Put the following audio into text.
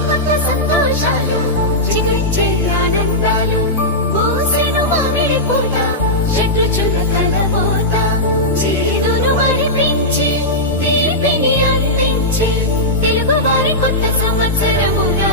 కొత్త సంతోషాలు చిగురించే ఆనందాలు పూసెను మామిడి పూత షడ్రుచుల కలబోత చేదును మరిపించి తీపిని అందించి తెలుగు వారి కొత్త సంవత్సరముగా